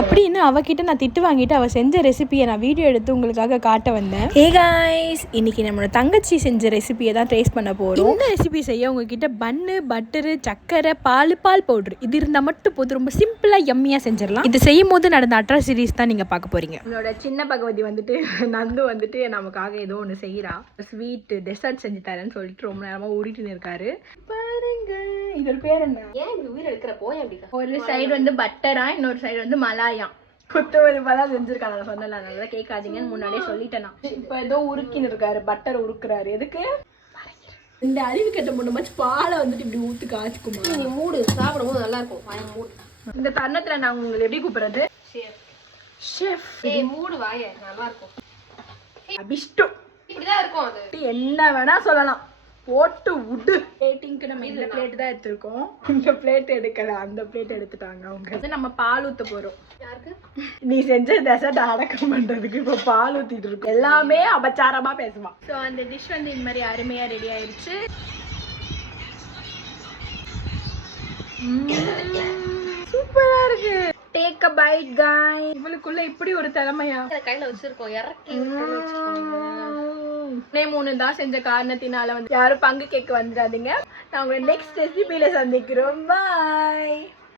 அப்படின்னு அவகிட்ட நான் திட்டு வாங்கிட்டு அவள் செஞ்ச ரெசிபியை நான் வீடியோ எடுத்து உங்களுக்காக காட்ட வந்தேன். ஹே காய்ஸ், இன்னைக்கு நம்மளோட தங்கச்சி செஞ்ச ரெசிபியை தான் டேஸ்ட் பண்ண போகிறோம். இந்த ரெசிபி செய்ய உங்ககிட்ட பன்னு, பட்டரு, சக்கரை, பால் பவுட்ரு இது இருந்தால் மட்டும் போதும். ரொம்ப சிம்பிளாக யம்மியாக செஞ்சிடலாம். இது செய்யும் போது நடந்த அட்ராசிட்டிஸ் தான் நீங்கள் பார்க்க போகிறீங்க. நம்மளோட சின்ன பகவதி வந்துட்டு நந்து வந்துட்டு நமக்காக ஏதோ ஒன்று செய்கிறா. ஸ்வீட் டெசர்ட் செஞ்சு தரேன்னு சொல்லிட்டு ரொம்ப நேரமாக ஊறிட்டுன்னு இருக்காரு. பாருங்க, இதோட பேர் என்ன? ஏன் உயிர் எடுக்கிற போய் அப்படி ஒரு சைடு வந்து பட்டரா, இன்னொரு சைடு வந்து மலாயா. குத்துவதுப்பதான் செஞ்சிருக்காங்க. நான் சொன்னல, அதனால கேட்காதீங்கன்னு முன்னாடியே சொல்லிட்டேன். இப்போ ஏதோ உருக்கின்னு இருக்காரு, பட்டர் உருக்குறாரு. எதுக்கு? இந்த அழிவு கட்ட முன்னமாச்சு பாலை வந்துட்டு இப்படி ஊத்து காய்ச்சிக்குமா? நீ மூடு, சாப்பிடும் போது நல்லா இருக்கும். மூடு. இந்த தருணத்துல நான் உங்களை எப்படி கூப்பிடுறது? ஷெஃப். மூடு வாய, நல்லா இருக்கும். அபிஷ்டம் இப்படிதான் இருக்கும். அது என்ன வேணா சொல்லலாம், போட்டு விடு. பிளேட்டிங்க்கு நம்ம இந்த பிளேட் தான் எடுத்துருக்கோம். இந்த பிளேட் எடுக்கல, அந்த பிளேட் எடுத்துட்டாங்க அவங்க. நம்ம பால் ஊத்த போறோம். யாருக்கு? நீ செஞ்ச டெசர்ட் அடக்கம் பண்றதுக்கு இப்ப பால் ஊத்திட்டு இருக்கோம். எல்லாமே அபச்சாரமா பேசுவான். ஸோ அந்த டிஷ் வந்து இந்த மாதிரி அருமையா ரெடி ஆயிடுச்சு. சூப்பரா இருக்கு. டேக் அ பைட் காய். இவளுக்குள்ள இப்படி ஒரு திறமையா கையில வச்சிருக்கோம். இறக்கி 3 தான் செஞ்ச காரணத்தினால வந்து யாரும் பங்கு கேட்க வந்துடாதீங்க. நான் உங்களை நெக்ஸ்ட் ரெசிபியில சந்திக்கிறோம். பாய்.